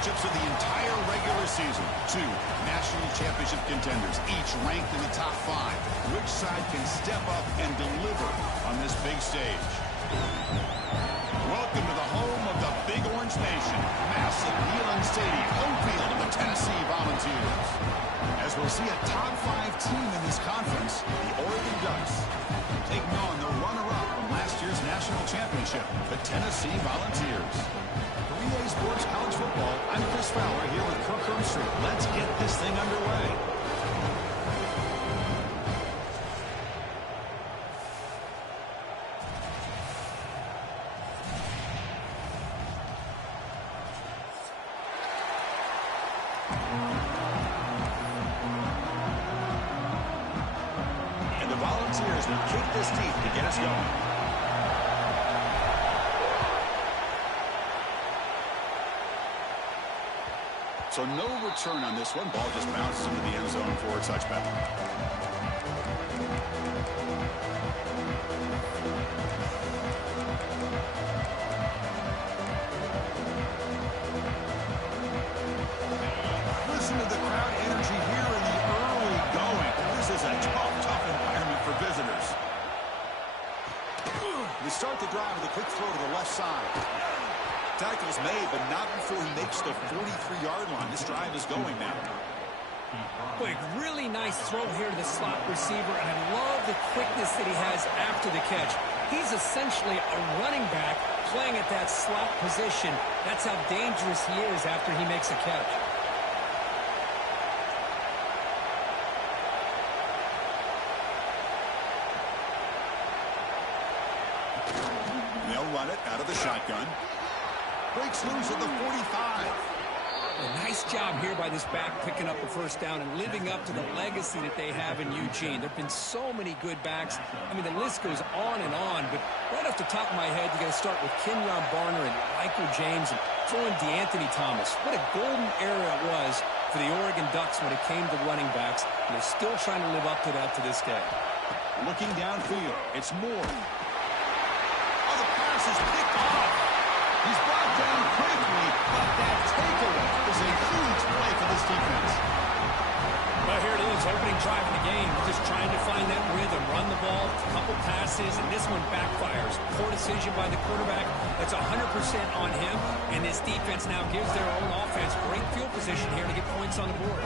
matchups of the entire regular season. Two national championship contenders, each ranked in the top 5. Which side can step up and deliver on this big stage? Welcome to the home of the Big Orange Nation. Massive Neyland Stadium, home field of the Tennessee Volunteers. As we'll see a top 5 team in this conference, the Oregon Ducks, taking on the runner-up from last year's national championship, the Tennessee Volunteers. For EA Sports College Football, I'm Chris Fowler here with Kirk Herbstreit. Let's get this thing underway. And the Volunteers will kick this teeth to get us going. So no return on this one. Ball just bounces into the end zone for a touchback. Listen to the crowd energy here in the early going. This is a tough environment for visitors. We start the drive with a quick throw to the left side. Tackle's made, but not before he makes the 43-yard line. This drive is going now. Boy, really nice throw here to the slot receiver, and I love the quickness that he has after the catch. He's essentially a running back playing at that slot position. That's how dangerous he is after he makes a catch. They'll run it out of the shotgun. Breaks loose at the 45. A nice job here by this back picking up the first down and living up to the legacy that they have in Eugene. There have been so many good backs. I mean, the list goes on and on, but right off the top of my head, you got to start with Kenyon Barner and Michael James and throw in DeAnthony Thomas. What a golden era it was for the Oregon Ducks when it came to running backs, and they're still trying to live up to that to this day. Looking downfield, it's Moore. Oh, the pass is picked off. He's brought down quickly, but that takeaway is a huge play for this defense. Well, here it is, opening drive of the game. Just trying to find that rhythm, run the ball, a couple passes, and this one backfires. Poor decision by the quarterback. That's 100% on him, and this defense now gives their own offense great field position here to get points on the board.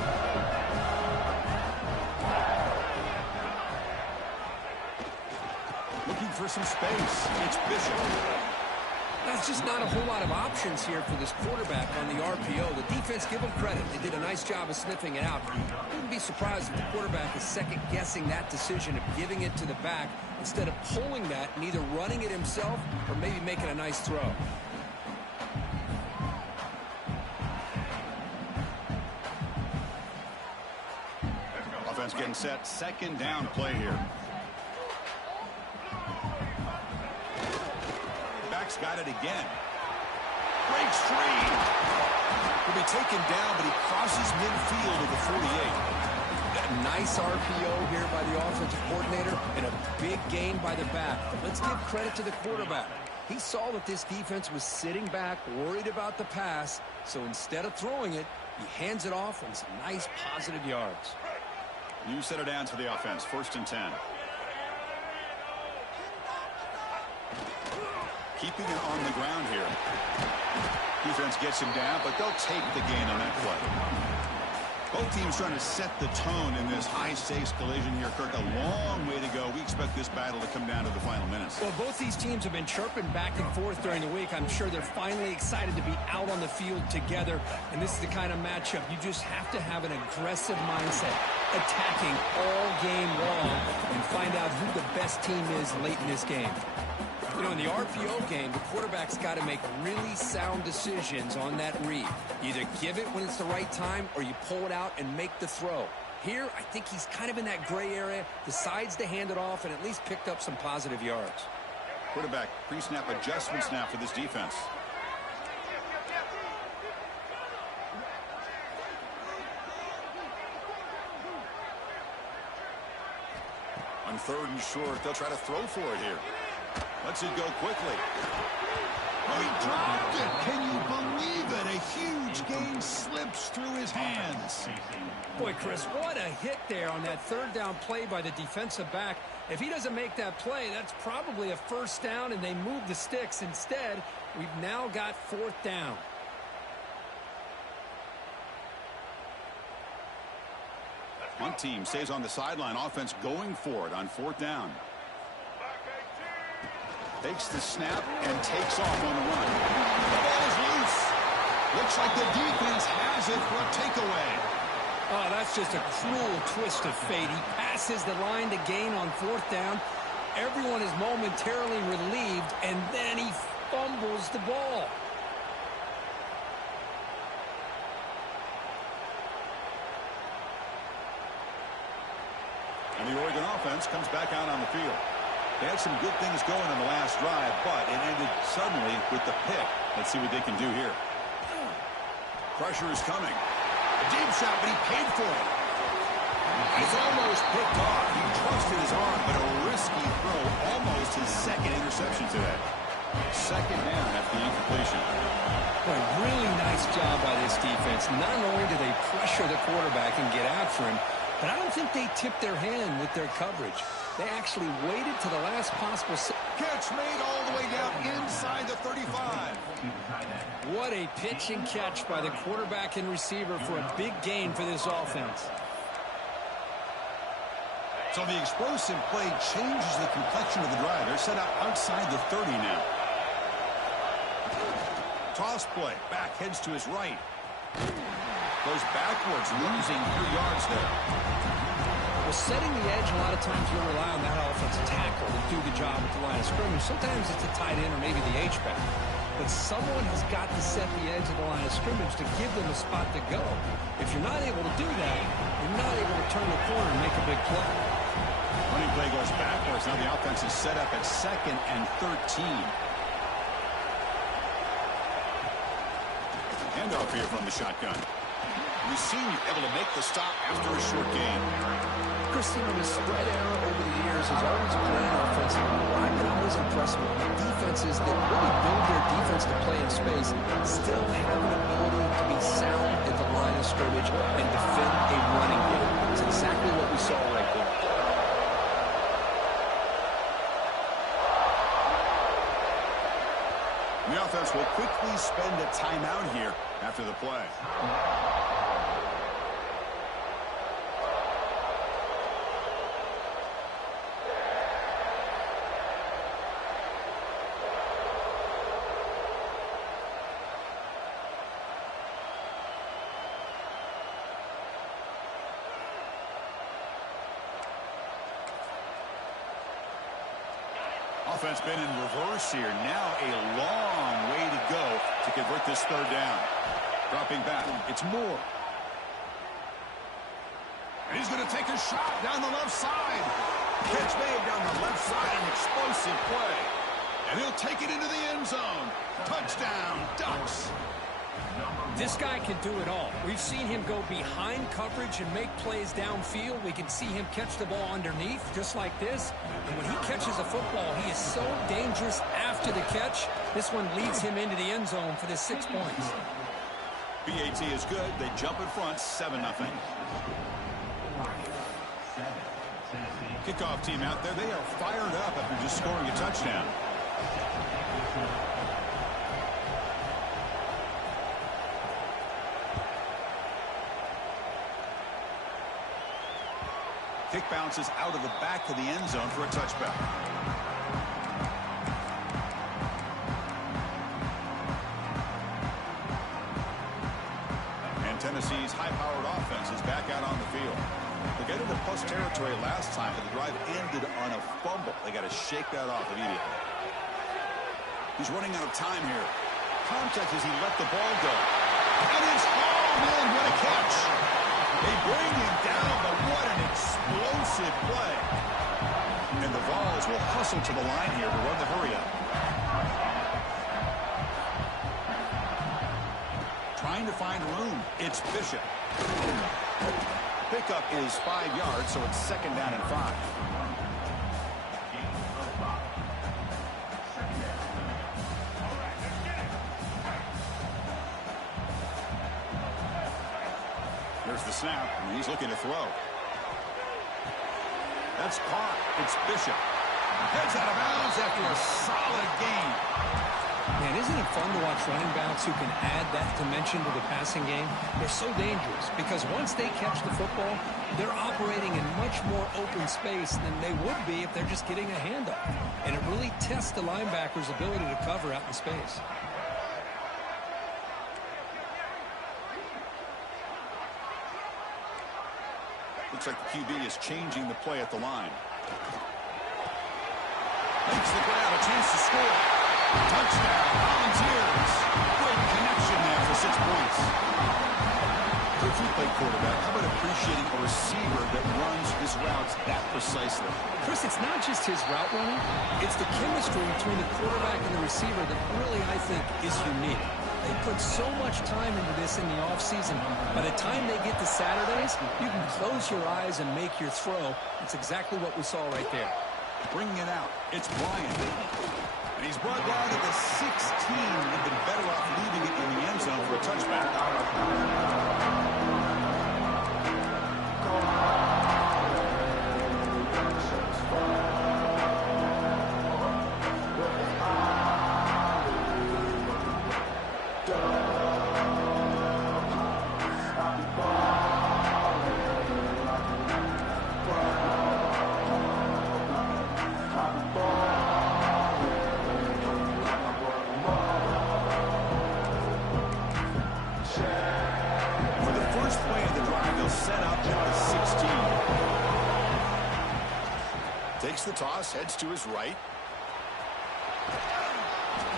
Looking for some space. It's Bishop. That's just not a whole lot of options here for this quarterback on the RPO. The defense, give them credit. They did a nice job of sniffing it out. Wouldn't be surprised if the quarterback is second-guessing that decision of giving it to the back instead of pulling that and either running it himself or maybe making a nice throw. Offense getting set. Second down play here. Back's got it again. Breaks free. Will be taken down, but he crosses midfield of the 48. A nice RPO here by the offensive coordinator and a big gain by the back. But let's give credit to the quarterback. He saw that this defense was sitting back, worried about the pass, so instead of throwing it, he hands it off and some nice positive yards. New set of downs for the offense. 1st and 10. Keeping it on the ground here. Defense gets him down, but they'll take the gain on that play. Both teams trying to set the tone in this high-stakes collision here, Kirk. A long way to go. We expect this battle to come down to the final minutes. Well, both these teams have been chirping back and forth during the week. I'm sure they're finally excited to be out on the field together. And this is the kind of matchup you just have to have an aggressive mindset, attacking all game long, and find out who the best team is late in this game. You know, in the RPO game, the quarterback's got to make really sound decisions on that read. Either give it when it's the right time or you pull it out and make the throw. Here, I think he's kind of in that gray area, decides to hand it off and at least picked up some positive yards. Quarterback pre-snap adjustments now for this defense. On 3rd and short, they'll try to throw for it here. Lets it go quickly. Oh, he dropped it. Can you believe it? A huge game slips through his hands. Boy, Chris, what a hit there on that third down play by the defensive back. If he doesn't make that play, that's probably a first down, and they move the sticks. Instead, we've now got fourth down. One team stays on the sideline. Offense going for it on fourth down. Takes the snap and takes off on the run. The ball is loose. Looks like the defense has it for a takeaway. Oh, that's just a cruel twist of fate. He passes the line to gain on fourth down. Everyone is momentarily relieved, and then he fumbles the ball. And the Oregon offense comes back out on the field. They had some good things going on the last drive, but it ended suddenly with the pick. Let's see what they can do here. Pressure is coming. A deep shot, but he paid for it. It's almost picked off. He trusted his arm, but a risky throw. Almost his second interception today. Second down after the incompletion. A really nice job by this defense. Not only do they pressure the quarterback and get after him, but I don't think they tipped their hand with their coverage. They actually waited to the last possible. Catch made all the way down inside the 35. What a pitch and catch by the quarterback and receiver for a big gain for this offense. So the explosive play changes the complexion of the drive. They're set up outside the 30 now. Toss play. Back heads to his right. Goes backwards, losing 3 yards there. Well, setting the edge, a lot of times you'll rely on that offensive tackle to do the job at the line of scrimmage. Sometimes it's a tight end or maybe the H-back. But someone has got to set the edge of the line of scrimmage to give them a spot to go. If you're not able to do that, you're not able to turn the corner and make a big play. Running play goes backwards. Now the offense is set up at 2nd and 13. Handoff here from the shotgun. The senior able to make the stop after a short gain. Christine, the spread era over the years has always played offensively. I've been always impressed with defenses that really build their defense to play in space, still have an ability to be sound at the line of scrimmage and defend a running game. It's exactly what we saw right there. The offense will quickly spend a timeout here after the play. Offense been in reverse here. Now a long way to go to convert this third down. Dropping back. It's Moore. And he's going to take a shot down the left side. Catch made down the left side. An explosive play. And he'll take it into the end zone. Touchdown, Ducks. This guy can do it all. We've seen him go behind coverage and make plays downfield. We can see him catch the ball underneath, just like this. And when he catches a football, he is so dangerous after the catch. This one leads him into the end zone for the 6 points. BAT is good. They jump in front, 7-0. Kickoff team out there. They are fired up after just scoring a touchdown. Kick bounces out of the back of the end zone for a touchback. And Tennessee's high-powered offense is back out on the field. They got into plus territory last time, but the drive ended on a fumble. They got to shake that off immediately. He's running out of time here. Contact as he let the ball go. And it's hauled in. What a catch. They bring him down, but what an explosive play. And the Vols will hustle to the line here to run the hurry-up. Trying to find room. It's Bishop. Pickup is 5 yards, so it's 2nd down and 5. There's the snap, and he's looking to throw. That's caught. It's Bishop. Heads out of bounds after a solid gain. Man, isn't it fun to watch running backs who can add that dimension to the passing game? They're so dangerous because once they catch the football, they're operating in much more open space than they would be if they're just getting a handoff. And it really tests the linebacker's ability to cover out in space. Looks like the QB is changing the play at the line. Makes the grab, a chance to score. Touchdown, Volunteers. Great connection there for 6 points. If you play quarterback, how about appreciating a receiver that runs his routes that precisely? Chris, it's not just his route running. It's the chemistry between the quarterback and the receiver that really, I think, is unique. They put so much time into this in the offseason. By the time they get to Saturdays, you can close your eyes and make your throw. That's exactly what we saw right there. Bringing it out, it's Bryant. And he's brought down to the 16. Would have been better off leaving it in the end zone for a touchback. Takes the toss, heads to his right.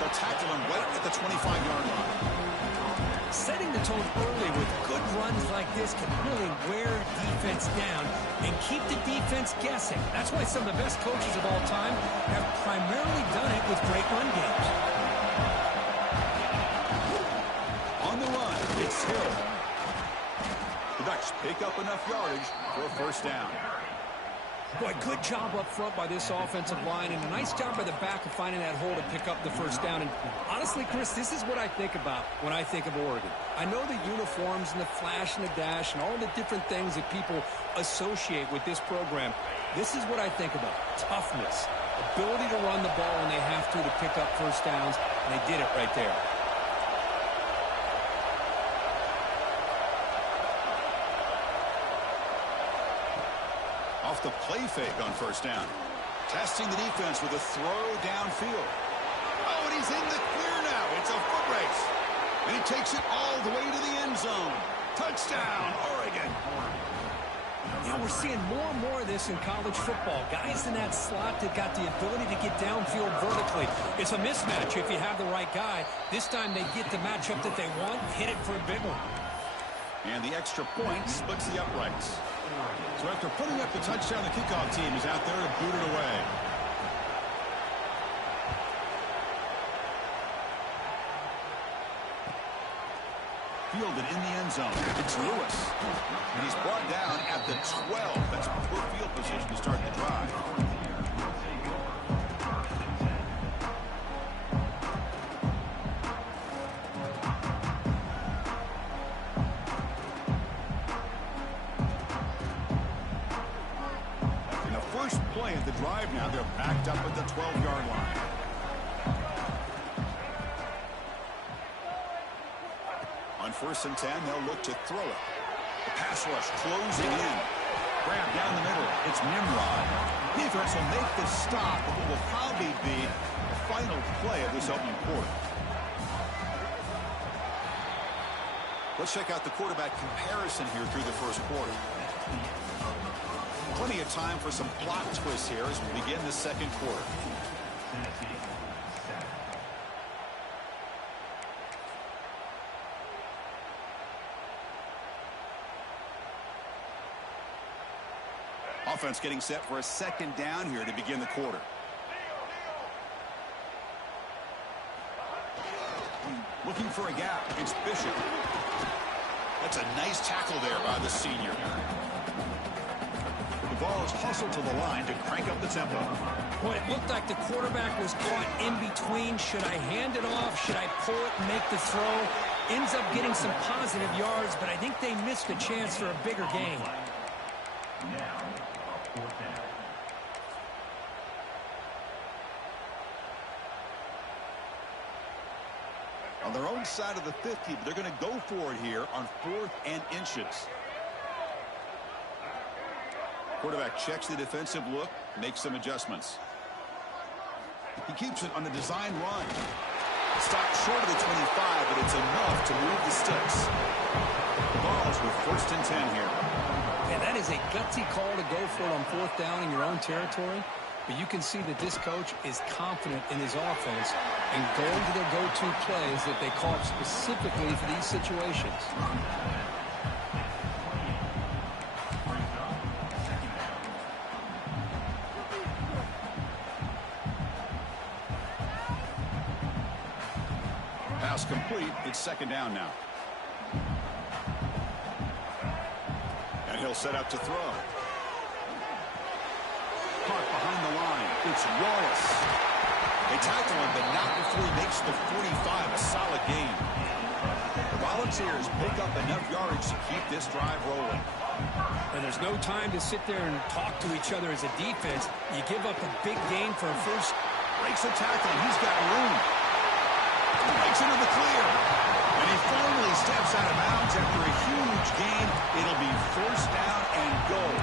They'll tackle him right at the 25-yard line. Setting the tone early with good runs like this can really wear defense down and keep the defense guessing. That's why some of the best coaches of all time have primarily done it with great run games. On the run, it's Hill. The Ducks pick up enough yardage for a first down. Boy, good job up front by this offensive line, and a nice job by the back of finding that hole to pick up the first down. And honestly, Chris, this is what I think about when I think of Oregon. I know the uniforms and the flash and the dash and all the different things that people associate with this program. This is what I think about. Toughness, ability to run the ball when they have to pick up first downs, and they did it right there. Off the play fake on first down. Testing the defense with a throw downfield. Oh, and he's in the clear now. It's a foot race. And he takes it all the way to the end zone. Touchdown, Oregon. Yeah, we're seeing more and more of this in college football. Guys in that slot that got the ability to get downfield vertically. It's a mismatch if you have the right guy. This time they get the matchup that they want, hit it for a big one. And the extra point splits the uprights. So after putting up the touchdown, the kickoff team is out there to boot it away. Fielded in the end zone. It's Lewis. And he's brought down at the 12. That's poor field position to start the drive. Play at the drive now. They're backed up at the 12-yard line. On 1st and 10, they'll look to throw it. The pass rush closing in. Grab down the middle. It's Nimrod. Defense will make the stop, but it will probably be the final play of this opening quarter. Let's check out the quarterback comparison here through the first quarter. Plenty of time for some plot twists here as we begin the second quarter. Offense getting set for a second down here to begin the quarter. Looking for a gap. It's Bishop. That's a nice tackle there by the senior. The ball is hustled to the line to crank up the tempo. Boy, it looked like the quarterback was caught in between. Should I hand it off? Should I pull it and make the throw? Ends up getting some positive yards, but I think they missed a chance for a bigger gain. On their own side of the 50, but they're going to go for it here on 4th and inches. Quarterback checks the defensive look, makes some adjustments. He keeps it on the design run. Stopped short of the 25, but it's enough to move the sticks. The ball's with 1st and 10 here. Man, that is a gutsy call to go for it on 4th down in your own territory. But you can see that this coach is confident in his offense and going to their go-to plays that they call specifically for these situations. Pass complete. It's 2nd down now. And he'll set up to throw. Caught behind the line. It's Royce. They tackle him, but not before he makes the 45. A solid gain. The Volunteers pick up enough yardage to keep this drive rolling. And there's no time to sit there and talk to each other as a defense. You give up a big gain for a first. Breaks the tackle, and he's got room. Breaks into the clear. And he finally steps out of bounds after a huge gain. It'll be 1st down and goal.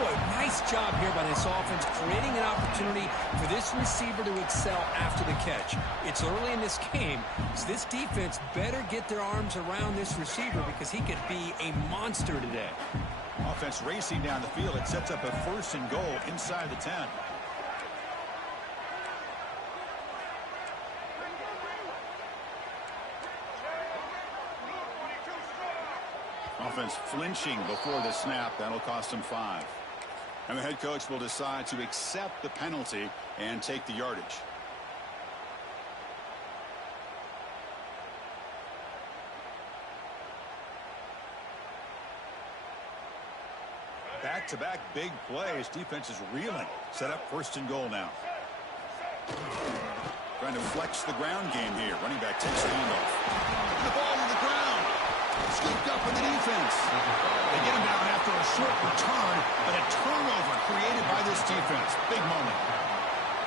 Boy, nice job here by this offense, creating an opportunity for this receiver to excel after the catch. It's early in this game, so this defense better get their arms around this receiver because he could be a monster today. Offense racing down the field. It sets up a 1st and goal inside the 10. Offense flinching before the snap. That'll cost him 5. And the head coach will decide to accept the penalty and take the yardage. Back-to-back big plays. Defense is reeling. Set up 1st and goal now. Trying to flex the ground game here. Running back takes the handoff. The ball on the ground. Scooped up with the defense. They get him down after a short return, but a turnover created by this defense. Big moment.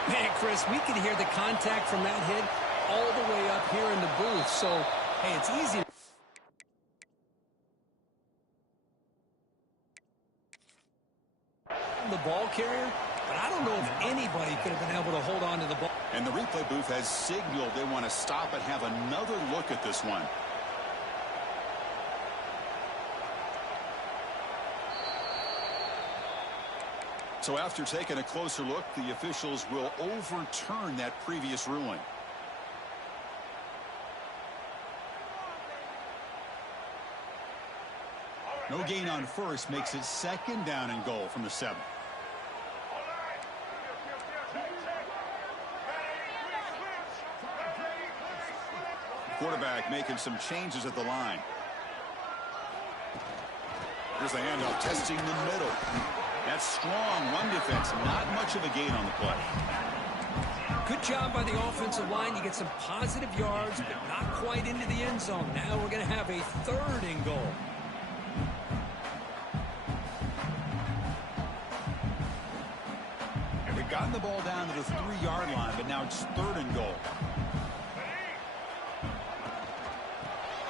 Man, Chris, we could hear the contact from that hit all the way up here in the booth. So, hey, it's easy. The ball carrier, but I don't know if anybody could have been able to hold on to the ball. And the replay booth has signaled they want to stop and have another look at this one. So after taking a closer look, the officials will overturn that previous ruling. No gain on 1st makes it 2nd down and goal from the 7. Quarterback making some changes at the line. Here's the handoff, testing the middle. That's strong run defense. Not much of a gain on the play. Good job by the offensive line. You get some positive yards, but not quite into the end zone. Now we're going to have a 3rd and goal. And we've gotten the ball down to the 3-yard line, but now it's 3rd and goal.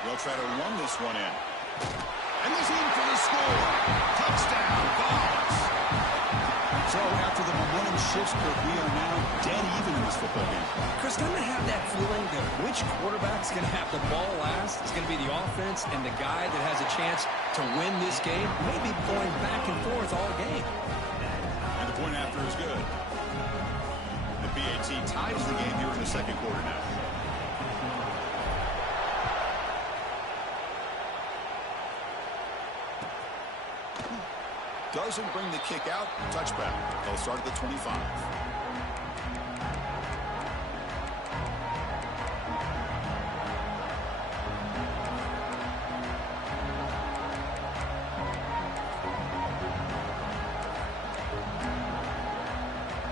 They'll try to run this one in. And he's in for the score. Touchdown, Vols. So after the momentum shifts, we are now dead even in this football game. Chris, doesn't have that feeling that which quarterback's going to have the ball last is going to be the offense, and the guy that has a chance to win this game may be going back and forth all game. And the point after is good. The BAT ties the game here in the 2nd quarter now. Doesn't bring the kick out. Touchback. They'll start at the 25.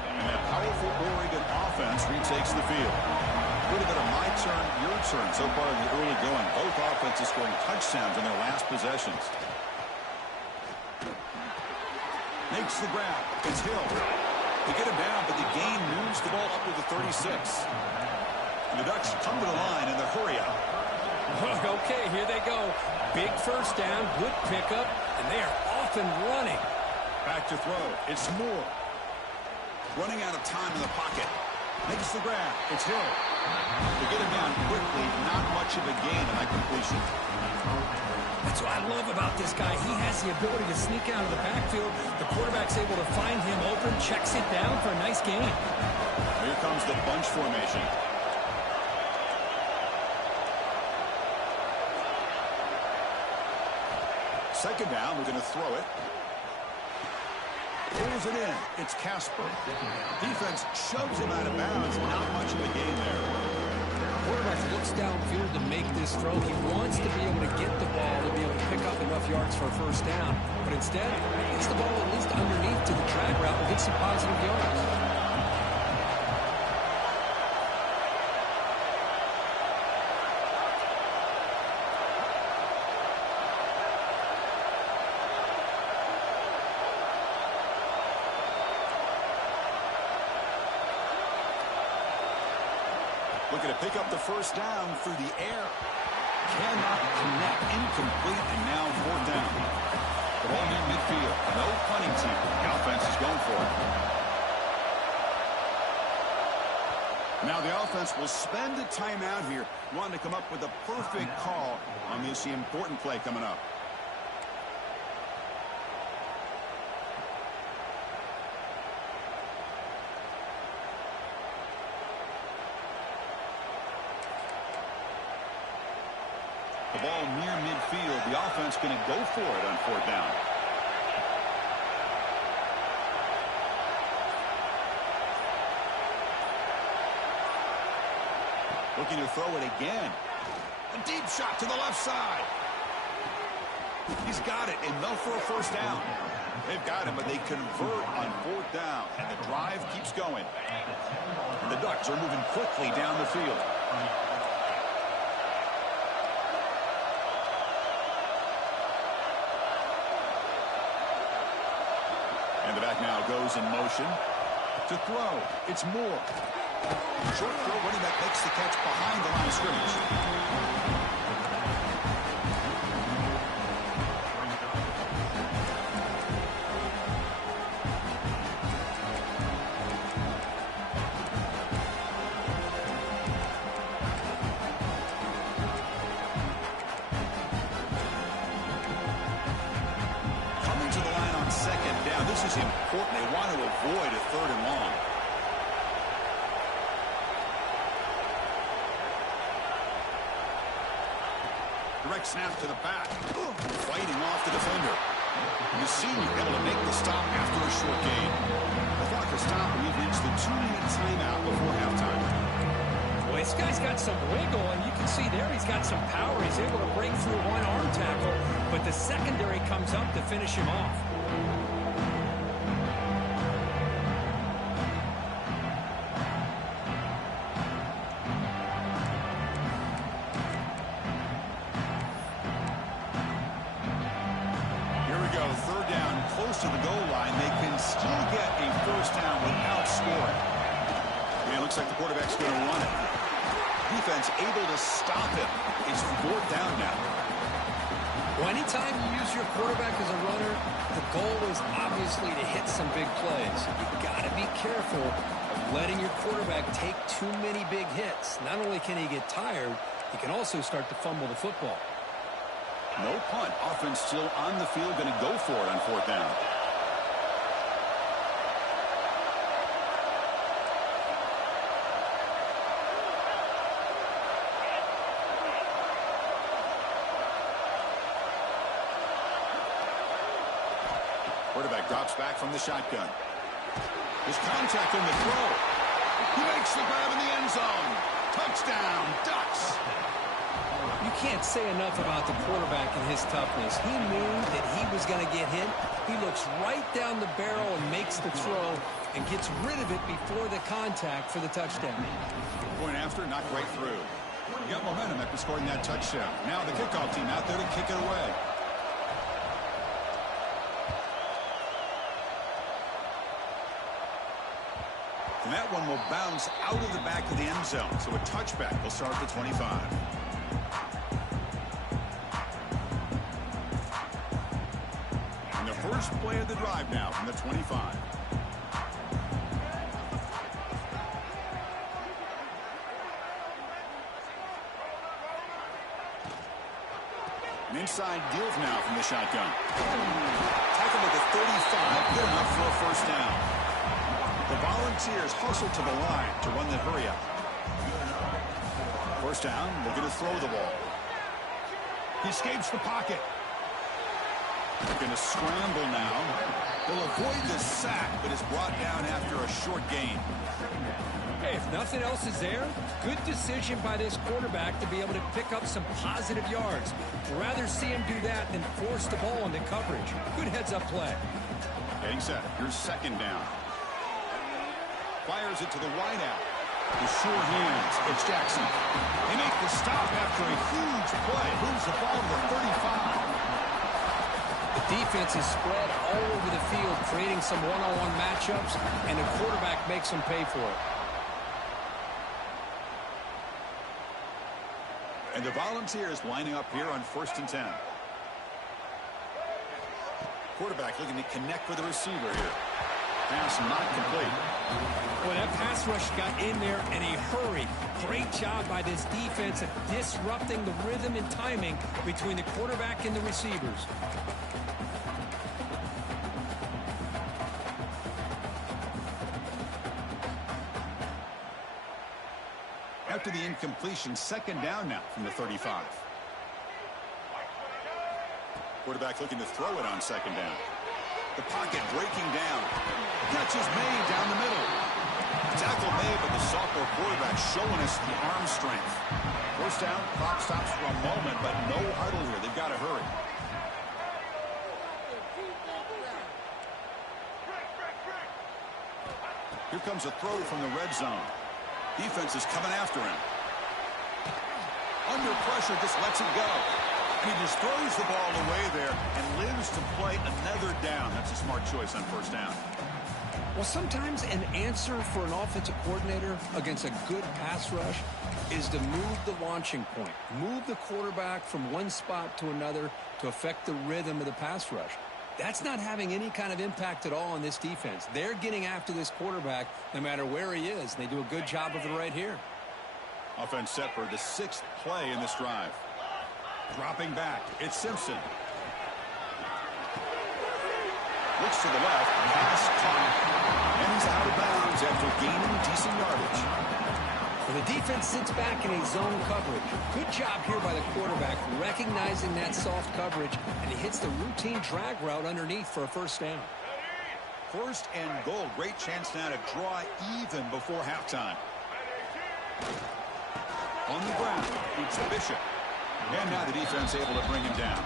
And that powerful Oregon offense retakes the field. little bit of my turn, your turn so far in the early going. Both offenses scoring touchdowns in their last possessions. Makes the grab. It's Hill. They get him down, but the gain moves the ball up to the 36. And the Ducks come to the line in the hurry up. Okay, here they go. Big first down, good pickup, and they are off and running. Back to throw. It's Moore. Running out of time in the pocket. Makes the grab. It's Hill. They get him down quickly. Not much of a gain on that completion. That's what I love about this guy. He has the ability to sneak out of the backfield. The quarterback's able to find him open, checks it down for a nice gain. Here comes the bunch formation. Second down, we're going to throw it. Pulls it in. It's Casper. Defense shoves him out of bounds. Not much of a gain there. Quarterback looks downfield to make this throw. He wants to be able to get the ball to be able to pick up enough yards for a first down. But instead, he gets the ball at least underneath to the drag route and gets some positive yards. Looking to pick up the first down through the air. Cannot connect. Incomplete, and now fourth down. The ball near midfield. No punting team. The offense is going for it. Now the offense will spend a timeout here, wanting to come up with a perfect call on this important play coming up. The ball near midfield. The offense going to go for it on fourth down. Looking to throw it again. A deep shot to the left side. He's got it, and they'll throw first down. They've got him, but they convert on fourth down, and the drive keeps going. And the Ducks are moving quickly down the field. And the back now goes in motion to throw. It's Moore. Short throw, running back makes the catch behind the line of scrimmage. Coming to the line on second down. This is important. They want to avoid a third and long. Direct snap to the back. Fighting off the defender. The senior able to make the stop after a short gain. The clock has stopped, and we've reached the 2-minute timeout before halftime. Well, this guy's got some wiggle, and you can see there he's got some power. He's able to break through one arm tackle, but the secondary comes up to finish him off. Third down, close to the goal line. They can still get a first down without scoring. And it looks like the quarterback's going to run it. Defense able to stop him. It's fourth down now. Well, anytime you use your quarterback as a runner, the goal is obviously to hit some big plays. You've got to be careful of letting your quarterback take too many big hits. Not only can he get tired, he can also start to fumble the football. No punt. Offense still on the field, going to go for it on fourth down. Quarterback drops back from the shotgun. There's contact on the throw. He makes the grab in the end zone. Touchdown, Ducks. You can't say enough about the quarterback and his toughness. He knew that he was going to get hit. He looks right down the barrel and makes the throw and gets rid of it before the contact for the touchdown. Point after, not right through. You got momentum after scoring that touchdown. Now the kickoff team out there to kick it away. And that one will bounce out of the back of the end zone. So a touchback will start at the 25. And the first play of the drive now from the 25. An inside deal now from the shotgun. Tackle to the 35. Good enough for a first down. The Volunteers hustle to the line to run the hurry up. First down, looking to throw the ball. He escapes the pocket. Going to scramble now. He'll avoid the sack, but is brought down after a short gain. Hey, if nothing else is there, good decision by this quarterback to be able to pick up some positive yards. Rather see him do that than force the ball into coverage. Good heads-up play. Getting set. Here's second down. Fires it to the wideout. The sure hands. It's Jackson. They make the stop after a huge play. Moves the ball to the 35. The defense is spread all over the field, creating some one-on-one matchups, and the quarterback makes them pay for it. And the Volunteers lining up here on 1st and 10. Quarterback looking to connect with the receiver here. Pass not complete. Well, that pass rush got in there in a hurry. Great job by this defense of disrupting the rhythm and timing between the quarterback and the receivers. After the incompletion, second down now from the 35. Quarterback looking to throw it on second down. The pocket breaking down. Catch is made down the middle. Tackle made, but the sophomore quarterback showing us the arm strength. First down, clock stops for a moment, but no huddle here. They've got to hurry. Here comes a throw from the red zone. Defense is coming after him. Under pressure, just lets it go. And he just throws the ball away there and lives to play another down. That's a smart choice on first down. Well, sometimes an answer for an offensive coordinator against a good pass rush is to move the launching point. Move the quarterback from one spot to another to affect the rhythm of the pass rush. That's not having any kind of impact at all on this defense. They're getting after this quarterback no matter where he is. They do a good job of it right here. Offense set for the 6th play in this drive. Dropping back, it's Simpson. Looks to the left, pass caught. And he's out of bounds after gaining decent yardage. Well, the defense sits back in a zone coverage. Good job here by the quarterback recognizing that soft coverage, and he hits the routine drag route underneath for a first down. First and goal. Great chance now to draw even before halftime. On the ground, it's Bishop. And now the defense able to bring him down.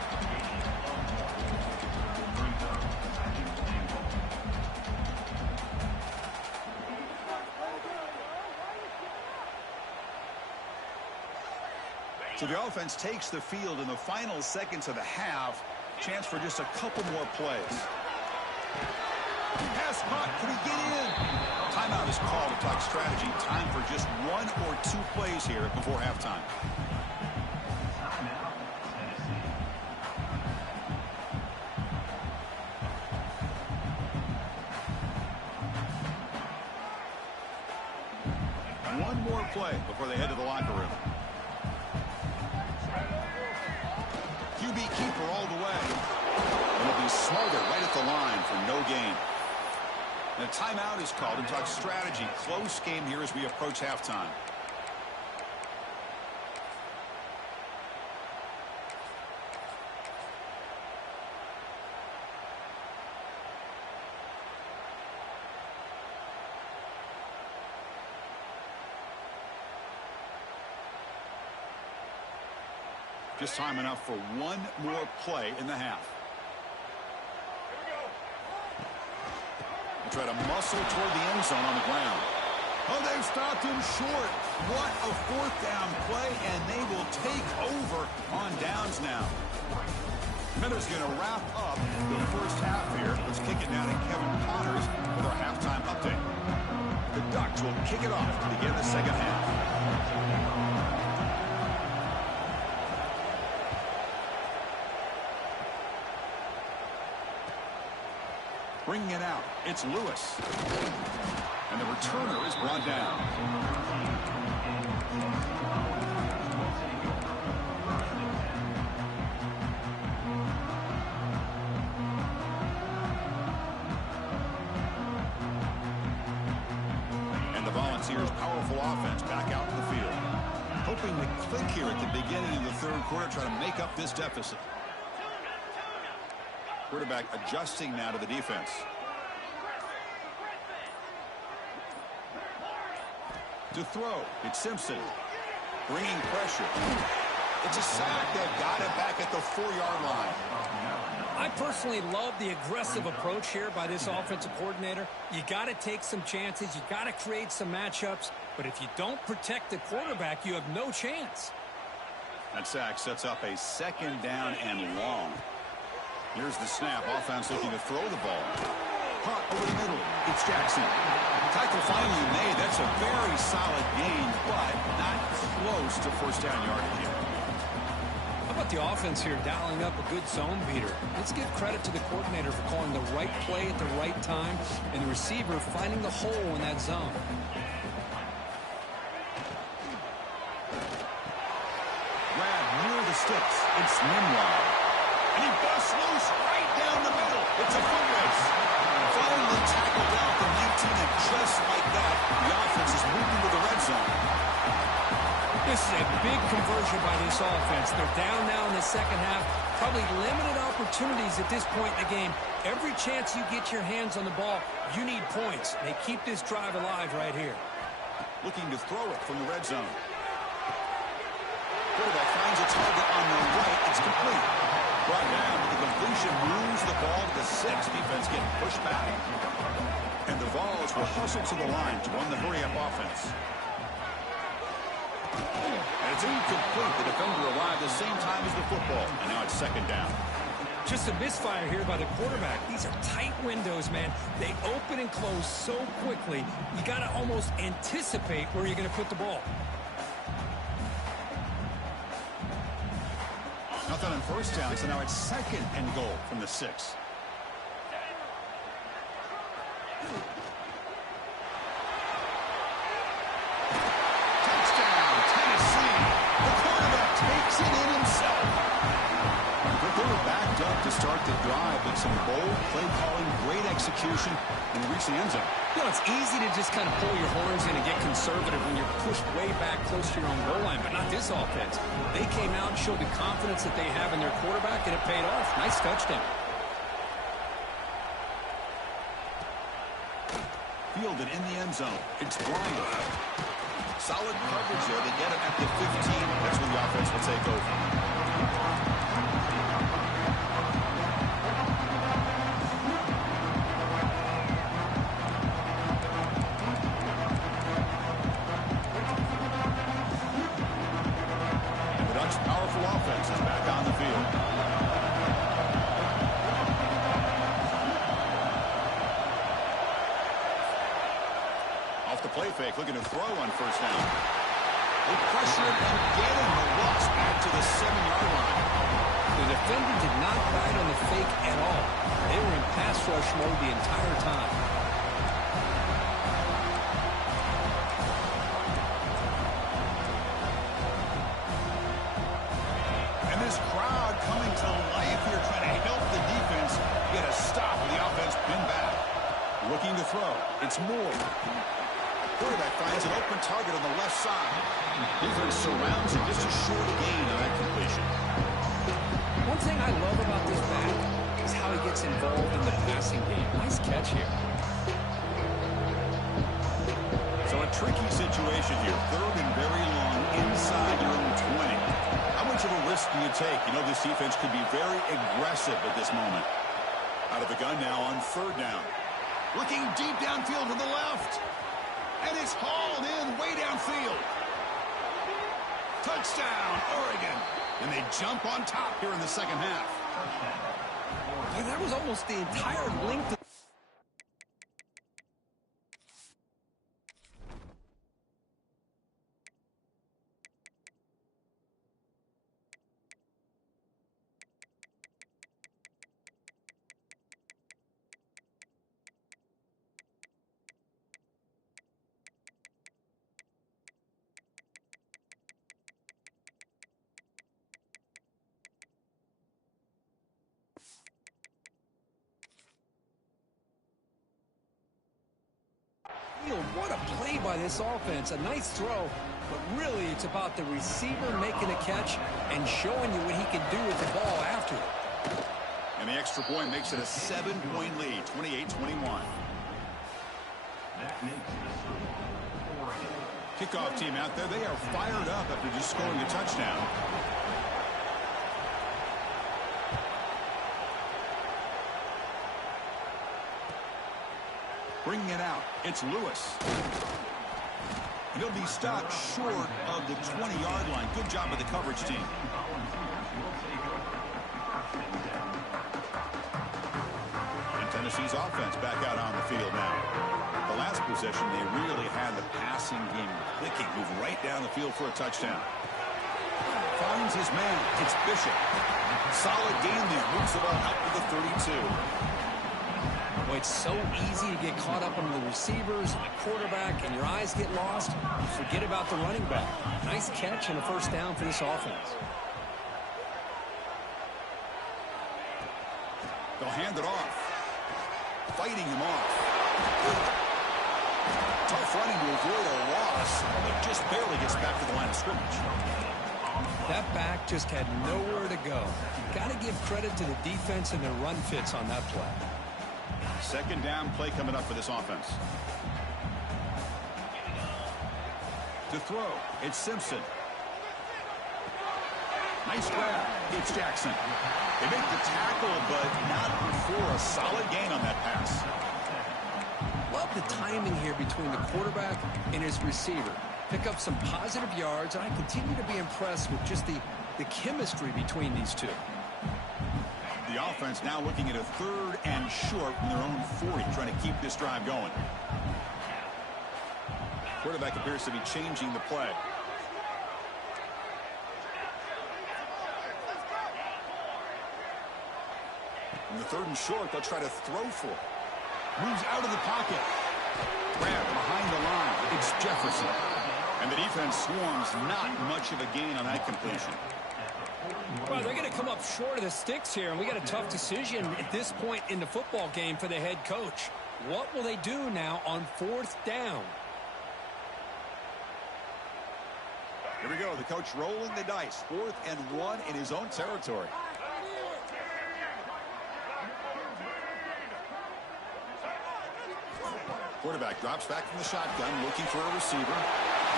So the offense takes the field in the final seconds of the half. Chance for just a couple more plays. Pass caught. Can he get in? Timeout is called to talk strategy. Time for just 1 or 2 plays here before halftime. One more play before they head to the locker room. QB keeper all the way. It'll be Smolder right at the line for no gain. And a timeout is called to talk strategy. Close game here as we approach halftime. Just time enough for one more play in the half. They try to muscle toward the end zone on the ground. Oh, they've stopped him short. What a fourth down play, and they will take over on downs now. Miller's going to wrap up the first half here. Let's kick it down to Kevin Connors with our halftime update. The Ducks will kick it off to begin the second half. Bringing it out, it's Lewis. And the returner is brought down. And the Volunteers' powerful offense back out in the field. Hoping to click here at the beginning of the third quarter, try to make up this deficit. Quarterback adjusting now to the defense. To throw, it's Simpson. Bringing pressure. It's a sack. They've got it back at the 4-yard line. I personally love the aggressive approach here by this offensive coordinator. You got to take some chances. You got to create some matchups. But if you don't protect the quarterback, you have no chance. That sack sets up a second down and long. Here's the snap. Offense looking to throw the ball. Hot over the middle. It's Jackson. Tackle finally made. That's a very solid gain, but not close to first down yardage here. How about the offense here dialing up a good zone beater? Let's give credit to the coordinator for calling the right play at the right time and the receiver finding the hole in that zone. Grab near the sticks. It's Nimrod. And he busts loose right down the middle. It's a foot race. Finally tackled out the 19, and just like that, the offense is moving to the red zone. This is a big conversion by this offense. They're down now in the second half. Probably limited opportunities at this point in the game. Every chance you get your hands on the ball, you need points. They keep this drive alive right here. Looking to throw it from the red zone. Quarterback finds a target on the right. It's complete. Brought down with the completion, moves the ball to the 6. Defense getting pushed back. And the Vols will hustle to the line to run the hurry-up offense. And it's incomplete. The defender arrived the same time as the football. And now it's second down. Just a misfire here by the quarterback. These are tight windows, man. They open and close so quickly. You got to almost anticipate where you're going to put the ball. Nothing on first down, so now it's second and goal from the 6. Touchdown, Tennessee. The quarterback takes it in himself. They were backed up to start the drive, but some bold play calling, great execution, and reach the end zone. You know, it's easy to just kind of pull your horns in and get conservative when you're pushed way back close to your own goal line, but not this offense. They came out and showed the confidence that they have in their quarterback, and it paid off. Nice touchdown. Fielded in the end zone. It's Bryant. Solid coverage there. They get him at the 15. That's when the offense will take over. Powerful offense is back on the field. Off the play fake, looking to throw on first down. They pressure it and getting the loss back to the 7-yard line. The defender did not bite on the fake at all. They were in pass rush mode the entire time. This crowd coming to life here, trying to help the defense get a stop with the offense pinned back. Looking to throw. It's Moore. Quarterback finds an open target on the left side. Defense surrounds him. Just a short gain on that completion. One thing I love about this back is how he gets involved in the passing game. Nice catch here. So tricky situation here. Third and very long inside your own 20. How much of a risk do you take? You know, this defense could be very aggressive at this moment. Out of the gun now on third down. Looking deep downfield to the left. And it's hauled in way downfield. Touchdown, Oregon. And they jump on top here in the second half. Dude, that was almost the entire length of field. What a play by this offense. A nice throw, but really it's about the receiver making a catch and showing you what he can do with the ball after it. And the extra point makes it a 7-point lead, 28-21. Kickoff team out there, they are fired up after just scoring a touchdown. Bringing it out, it's Lewis. And he'll be stopped short of the 20-yard line. Good job of the coverage team. And Tennessee's offense back out on the field now. The last possession, they really had the passing game clicking. Move right down the field for a touchdown. Finds his man. It's Bishop. Solid game there. Moves the ball out to the 32. Boy, it's so easy to get caught up on the receivers and the quarterback, and your eyes get lost. You forget about the running back. Nice catch and a first down for this offense. They'll hand it off. Fighting him off. Tough running to avoid a loss, but just barely gets back to the line of scrimmage. That back just had nowhere to go. Got to give credit to the defense and their run fits on that play. Second down play coming up for this offense. To throw, it's Simpson. Nice grab. It's Jackson. They make the tackle, but not before a solid gain on that pass. Love the timing here between the quarterback and his receiver. Pick up some positive yards, and I continue to be impressed with just the chemistry between these two. The offense now looking at a third and short from their own 40, trying to keep this drive going. Quarterback appears to be changing the play. In the third and short, they'll try to throw for it. Moves out of the pocket. Grab behind the line. It's Jefferson. And the defense swarms. Not much of a gain on that completion. Well, they're going to come up short of the sticks here, and we got a tough decision at this point in the football game for the head coach. What will they do now on fourth down? Here we go. The coach rolling the dice. 4th and 1 in his own territory. Quarterback drops back from the shotgun, looking for a receiver.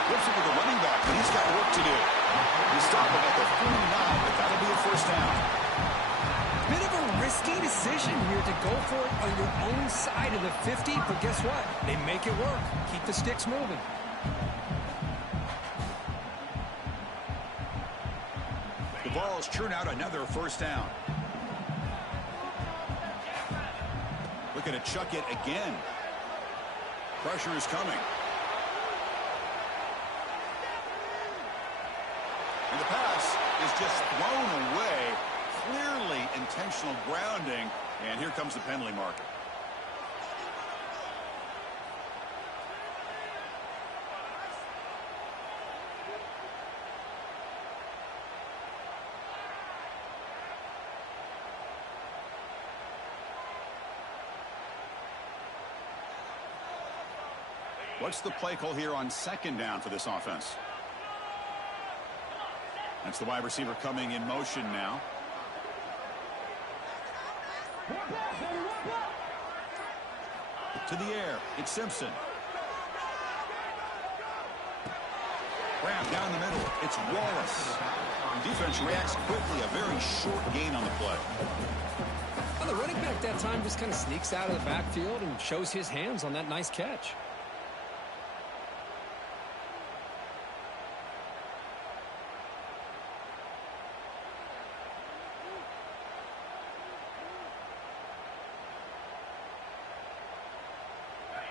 Flips it to the running back, and he's got work to do. He's stopping at the 49, but that'll be a first down. Bit of a risky decision here to go for it on your own side of the 50, but guess what? They make it work. Keep the sticks moving. The Vols churn out another first down. Looking to chuck it again. Pressure is coming. And the pass is just thrown away. Clearly intentional grounding. And here comes the penalty marker. What's the play call here on second down for this offense? That's the wide receiver coming in motion now. To the air, it's Simpson. Grab down the middle. It's Wallace. Defense reacts quickly. A very short gain on the play. Well, the running back that time just kind of sneaks out of the backfield and shows his hands on that nice catch.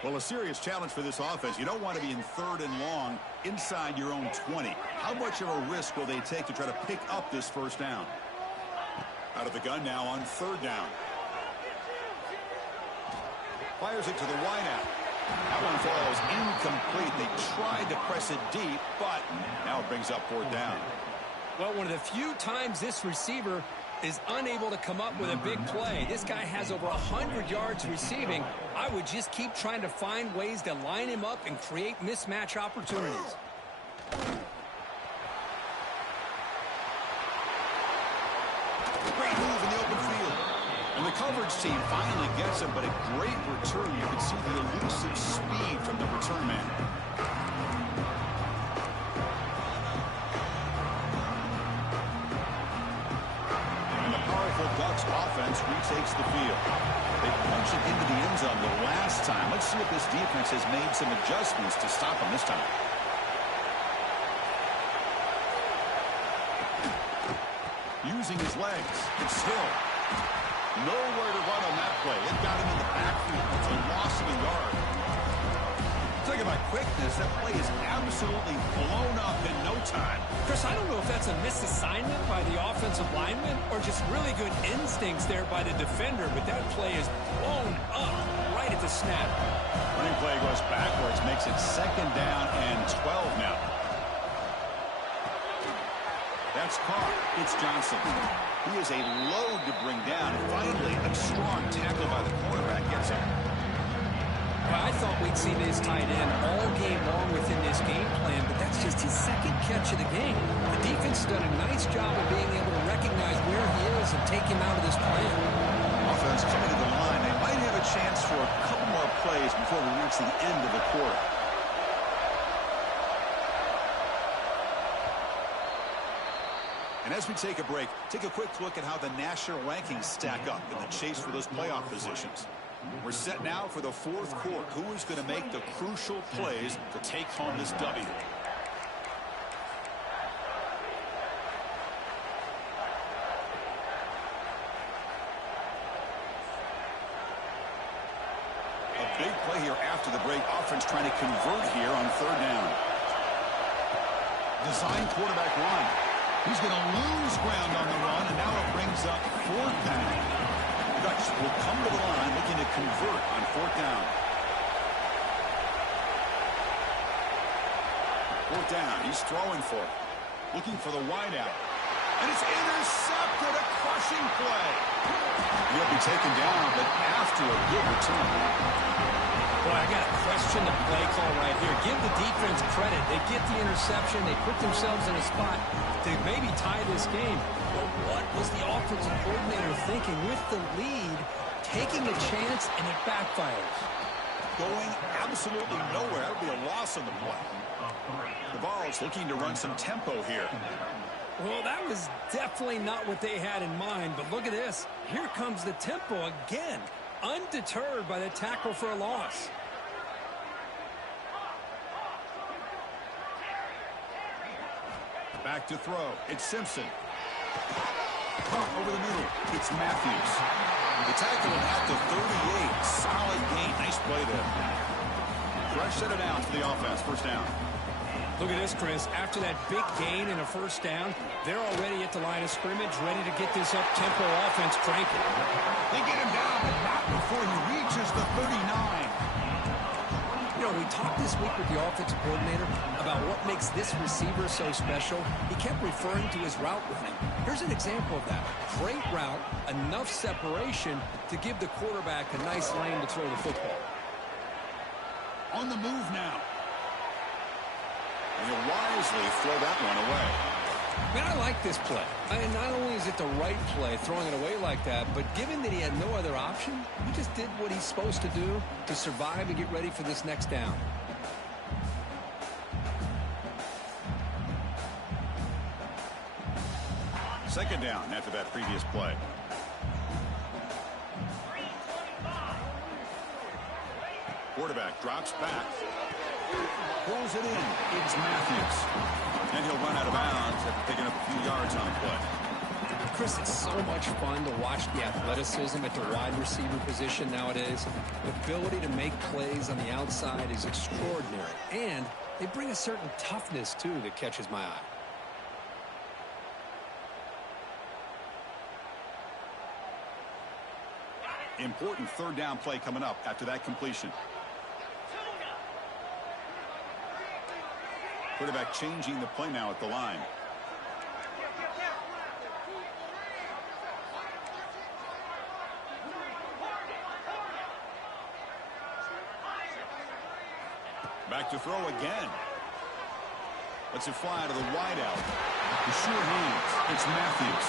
Well, a serious challenge for this offense. You don't want to be in 3rd and long inside your own 20. How much of a risk will they take to try to pick up this first down? Out of the gun now on 3rd down. Fires it to the wideout. That one falls incomplete. They tried to press it deep, but now it brings up 4th down. Well, one of the few times this receiver is unable to come up with a big play. This guy has over 100 yards receiving. I would just keep trying to find ways to line him up and create mismatch opportunities. Great move in the open field. And the coverage team finally gets him, but a great return. You can see the elusive speed from the return man. Ducks offense retakes the field. They punch it into the end zone the last time. Let's see if this defense has made some adjustments to stop them this time. Using his legs. It's Hill. Nowhere to run on that play. It got him in the backfield. It's a loss of a yard. Talking about quickness, that play is absolutely blown up in no time. Chris, I don't know if that's a misassignment by the offensive lineman or just really good instincts there by the defender, but that play is blown up right at the snap. Running play goes backwards, makes it 2nd down and 12 now. That's caught. It's Johnson. He is a load to bring down. Finally, a strong tackle by the quarterback gets him. Well, I thought we'd see this tight end all game long within this game plan, but that's just his 2nd catch of the game. The defense has done a nice job of being able to recognize where he is and take him out of this plan. Offense coming to the line. They might have a chance for a couple more plays before we reach the end of the quarter. And as we take a break, take a quick look at how the national rankings stack up in the chase for those playoff positions. We're set now for the 4th quarter. Who is going to make the crucial plays to take home this W? A big play here after the break. Offense trying to convert here on 3rd down. Design quarterback run. He's going to lose ground on the run, and now it brings up 4th down. Ducks will come to the line looking to convert on 4th down. 4th down. He's throwing for it. Looking for the wideout. And it's intercepted. A crushing play. He'll be taken down, but after a good return. Boy, I got to question the play call right here. Give the defense credit. They get the interception. They put themselves in a spot to maybe tie this game. But what was the offensive coordinator thinking with the lead, taking a chance, and it backfires? Going absolutely nowhere. That would be a loss on the play. The Vols looking to run some tempo here. Well, that was definitely not what they had in mind. But look at this. Here comes the tempo again. Undeterred by the tackle for a loss. Back to throw. It's Simpson. Over the middle. It's Matthews. The tackle at the 38. Solid gain. Nice play there. Fresh set it out for the offense. 1st down. Look at this, Chris. After that big gain and a 1st down, they're already at the line of scrimmage, ready to get this up-tempo offense cranking. They get him down, but not before he reaches the 39. You know, we talked this week with the offensive coordinator about what makes this receiver so special. He kept referring to his route running. Here's an example of that. Great route, enough separation to give the quarterback a nice lane to throw the football. On the move now. And he'll wisely throw that one away. Man, I like this play. And not only is it the right play, throwing it away like that, but given that he had no other option, he just did what he's supposed to do to survive and get ready for this next down. Second down after that previous play. Quarterback drops back. Pulls it in. It's Matthews. And he'll run out of bounds after picking up a few yards on the play. Chris, it's so much fun to watch the athleticism at the wide receiver position nowadays. The ability to make plays on the outside is extraordinary. And they bring a certain toughness, too, that catches my eye. Important third down play coming up after that completion. Quarterback changing the play now at the line. Back to throw again. Lets it fly to the wideout. The sure hands. It's Matthews.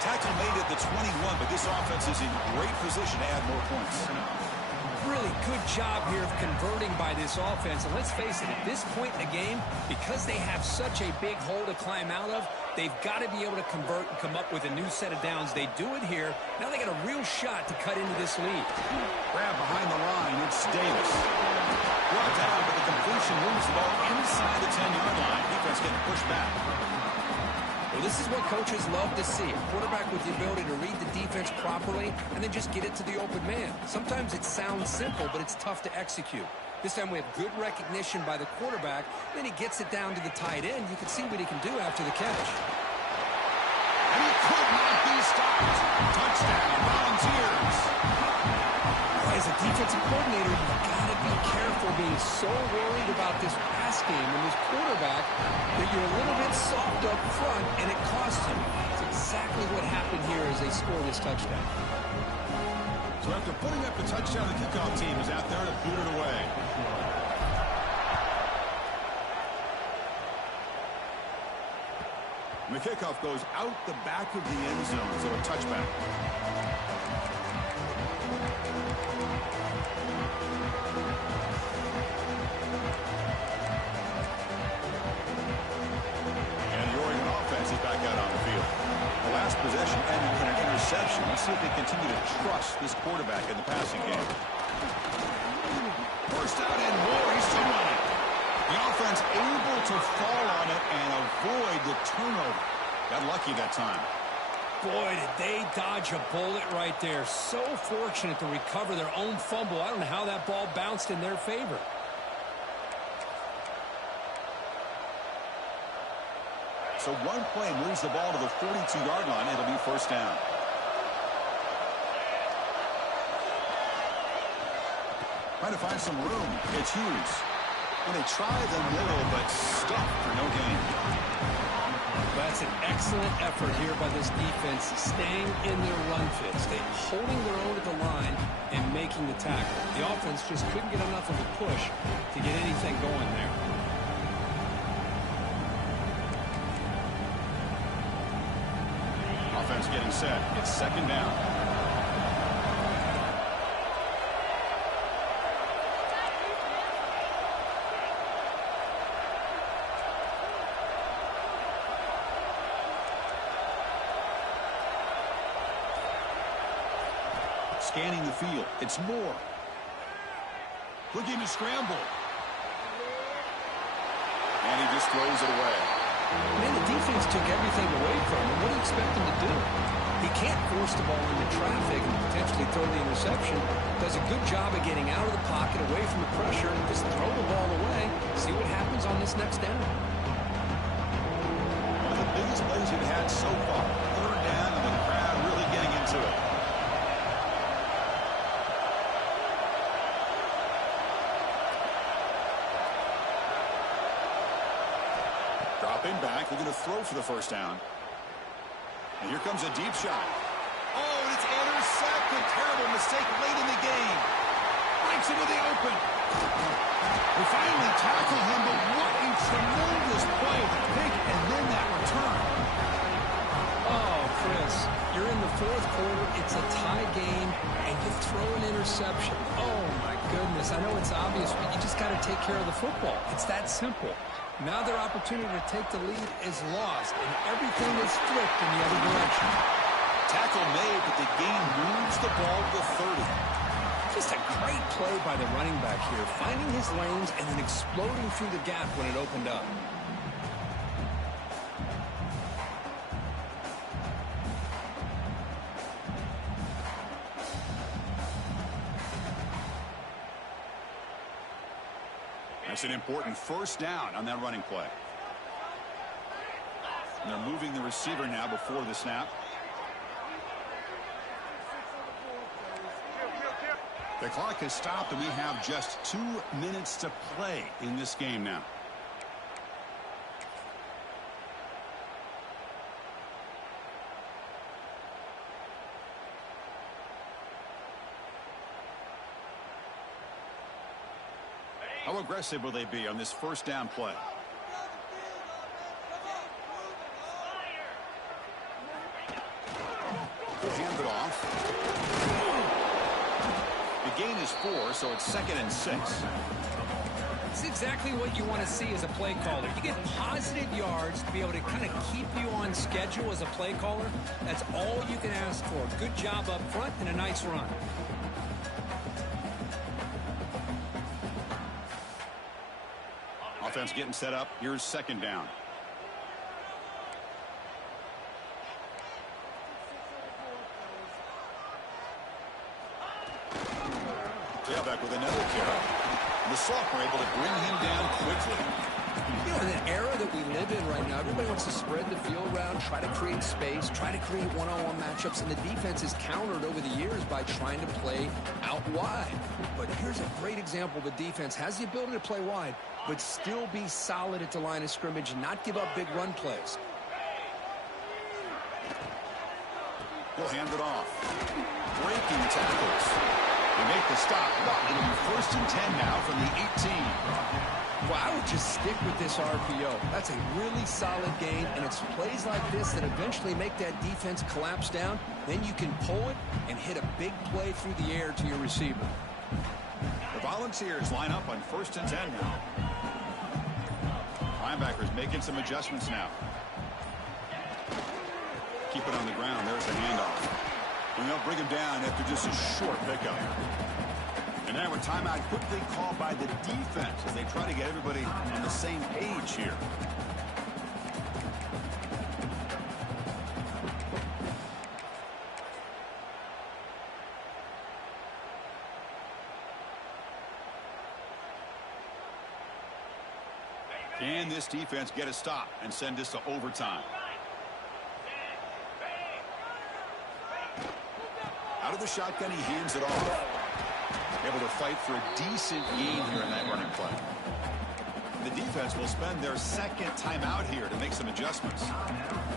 Tackle made at the 21, but this offense is in great position to add more points. Really good job here of converting by this offense. And let's face it, at this point in the game, because they have such a big hole to climb out of, they've got to be able to convert and come up with a new set of downs. They do it here. Now they got a real shot to cut into this lead. Grab behind the line. It's Davis. Brought down, but the completion moves the ball inside the 10-yard line. Defense getting pushed back. Well, this is what coaches love to see. A quarterback with the ability to read the defense properly and then just get it to the open man. Sometimes it sounds simple, but it's tough to execute. This time we have good recognition by the quarterback. Then he gets it down to the tight end. You can see what he can do after the catch. And he could not be stopped. Touchdown, Volunteers. As a defensive coordinator, you've got to be careful being so worried about this pass game and this quarterback that you're a little bit soft up front, and it costs you. It's exactly what happened here as they score this touchdown. So after putting up the touchdown, the kickoff team is out there to boot it away. And the kickoff goes out the back of the end zone, so a touchback. Back out on the field. The last possession ended in an interception. Let's see if they continue to trust this quarterback in the passing game. First out and more. He's still running. The offense able to fall on it and avoid the turnover. Got lucky that time. Boy, did they dodge a bullet right there. So fortunate to recover their own fumble. I don't know how that ball bounced in their favor. So one play moves the ball to the 42-yard line. It'll be first down. Trying to find some room. It's Hughes. And they try the middle, but stuck for no gain. That's an excellent effort here by this defense, staying in their run fit, staying holding their own at the line and making the tackle. The offense just couldn't get enough of a push to get anything going there. Offense getting set. It's second down. Scanning the field. It's Moore. Looking to scramble. And he just throws it away. Man, the defense took everything away from him. What do you expect him to do? He can't force the ball into traffic and potentially throw the interception. Does a good job of getting out of the pocket, away from the pressure, and just throw the ball away. See what happens on this next down. One of the biggest plays we've had so far. Third down and the crowd really getting into it. Dropping back, looking to throw for the first down. And here comes a deep shot. Oh, and it's intercepted. Terrible mistake late in the game. Breaks into the open. We finally tackle him, but what a tremendous play. The pick and then that return. Oh, Chris, you're in the fourth quarter. It's a tie game, and you throw an interception. Oh, my goodness. I know it's obvious, but you just got to take care of the football. It's that simple. Now their opportunity to take the lead is lost, and everything is flipped in the other direction. Tackle made, but the game moves the ball to 30. Just a great play by the running back here, finding his lanes and then exploding through the gap when it opened up. That's an important first down on that running play. And they're moving the receiver now before the snap. The clock has stopped, and we have just 2 minutes to play in this game now. How aggressive will they be on this first down play? They'll hand it off. The gain is 4, so it's 2nd and 6. It's exactly what you want to see as a play caller. You get positive yards to be able to kind of keep you on schedule as a play caller. That's all you can ask for. Good job up front and a nice run. Offense getting set up. Here's 2nd down. Tailback with another carry. The sophomore able to bring him down quickly. You know, in the era that we live in right now, everybody wants to spread the field around, try to create space, try to create one-on-one matchups, and the defense is countered over the years by trying to play out wide. But here's a great example. The defense has the ability to play wide, but still be solid at the line of scrimmage and not give up big run plays. He'll hand it off. Breaking tackles. They make the stop. It'll be 1st and 10 now from the 18. Well, I would just stick with this RPO. That's a really solid game, and it's plays like this that eventually make that defense collapse down. Then you can pull it and hit a big play through the air to your receiver. The Volunteers line up on 1st and 10 now. Linebackers making some adjustments now. Keep it on the ground. There's the handoff. And they'll bring him down after just a short pickup. And now a timeout quickly called by the defense as they try to get everybody on the same page here. Can this defense get a stop and send this to overtime? Out of the shotgun, he hands it off. Able to fight for a decent gain here in that running play. The defense will spend their 2nd timeout here to make some adjustments.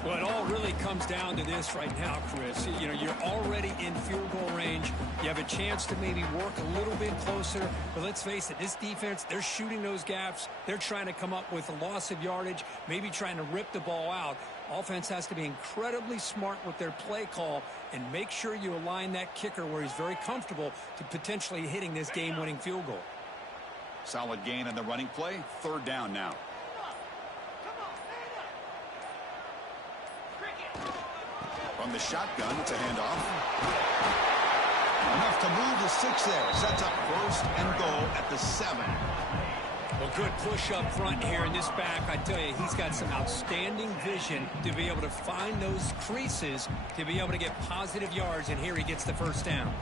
Well, it all really comes down to this right now, Chris. You know, you're already in field goal range. You have a chance to maybe work a little bit closer. But let's face it, this defense, they're shooting those gaps. They're trying to come up with a loss of yardage, maybe trying to rip the ball out. Offense has to be incredibly smart with their play call and make sure you align that kicker where he's very comfortable to potentially hitting this game-winning field goal. Solid gain on the running play. 3rd down now. From the shotgun, it's a handoff. Enough to move the 6 there. Sets up 1st and goal at the 7. Well, good push up front here in this back. I tell you, he's got some outstanding vision to be able to find those creases, to be able to get positive yards, and here he gets the 1st down.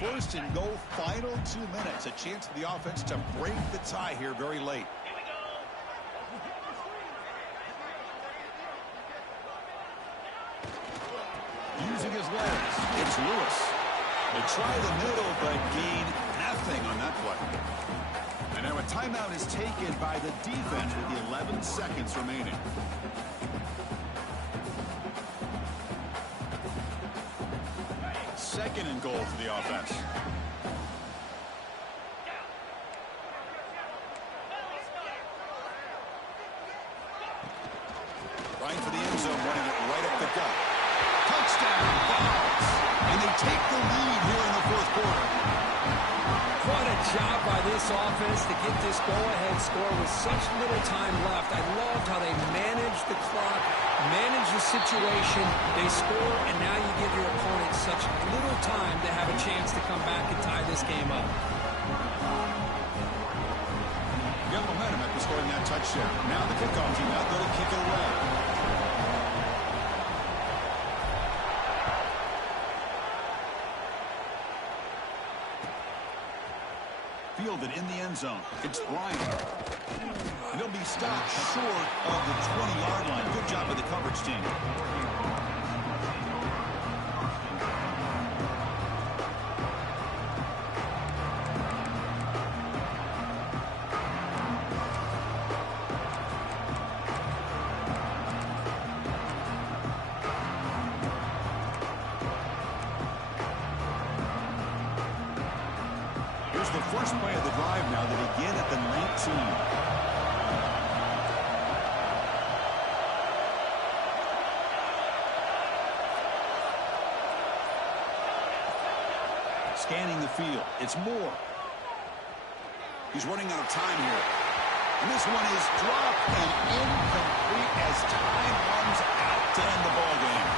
First and goal, final 2 minutes. A chance for the offense to break the tie here very late. Using his legs, it's Lewis. They try the middle, but gain nothing on that play. And now a timeout is taken by the defense with the 11 seconds remaining. Second and goal for the offense. Right for the zone, running it right up the gut. Touchdown, Vols. And they take the lead here in the fourth quarter. What a job by this offense to get this go-ahead score with such little time left. I loved how they managed the clock, managed the situation. They score, and now you give your opponent such little time to have a chance to come back and tie this game up. Got momentum after scoring that touchdown. Now the kickoff team out there to kick it away. Fielded in the end zone. It's Bryant. And he'll be stopped short of the 20-yard line. Good job by the coverage team. The first play of the drive now. They begin at the 19. Scanning the field. It's Moore. He's running out of time here. And this one is dropped and incomplete as time runs out to end the ball game.